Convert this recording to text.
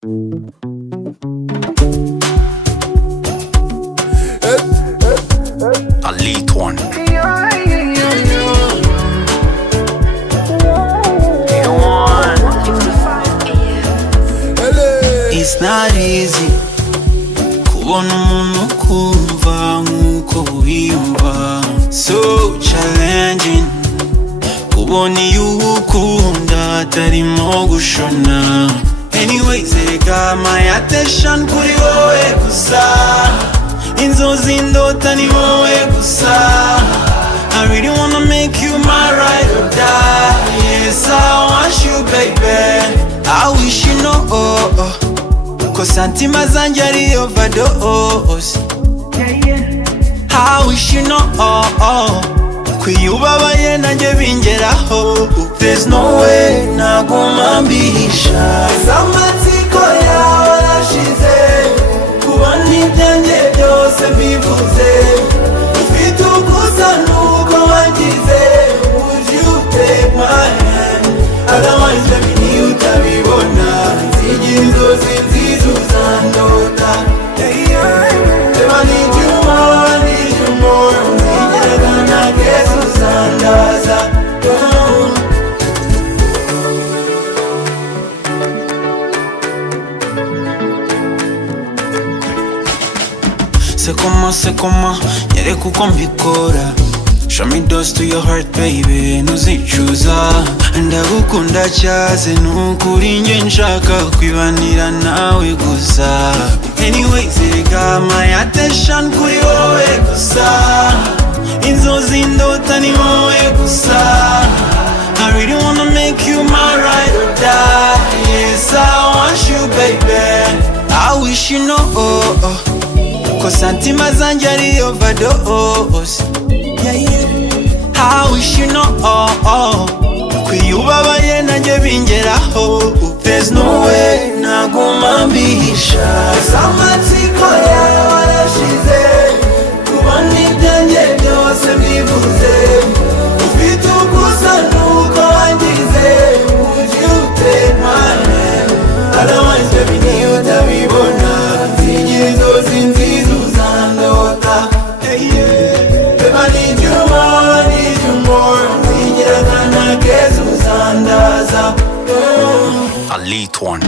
A lead one. It's not easy kubona umuntu ukumva nk'uko wiyumva. So challenging kubona iyo ukunda atarimo gushona. Anyways, erega my attention kuri wowe gusa. Inzozi ndota ni wowe gusa. I really wanna make you my ride or die. Yes, I want you, baby. I wish you know, ko santima zanjye ari overdose. I wish you know, ko ubabaye nanjye bingeraho. There's no way naguma mbihisha. Amatsiko yawe arashize, kubona ibyanjye byose mbivuze. Ufite gusa nuko wagize. Would you take my hand? Otherwise let me niyo utabibona. Nzigira inzozi nziza uzandota. I need you more, I need you more. Nzigira nageze uzandaza. Sekoma, nyereka uko mbikora. Show me dose to your heart, baby, ntuzicuza. Ndagukunda cyaze nukuri njye nshaka kwibanira nawe gusa. Anyways, erega my attention kuri wowe gusa. Inzozi ndota ni wowe gusa. I really wanna make you my ride or die. Yes, I want you, baby. I wish you know, ko santima zanjye ari overdose. I wish you know, ko ubabaye nanjye bingeraho. There's no way naguma mbihisha. Amatsiko yawe arashize, kubona ibyanjye byose mbivuze. Ufite gusa nuko wagize. Would you take my hand? Otherwise baby niyo utabibona. Nzigira inzozi nziza uzandota. I need you more, I need you more. Nzigira nageze uzandaza. A lead one.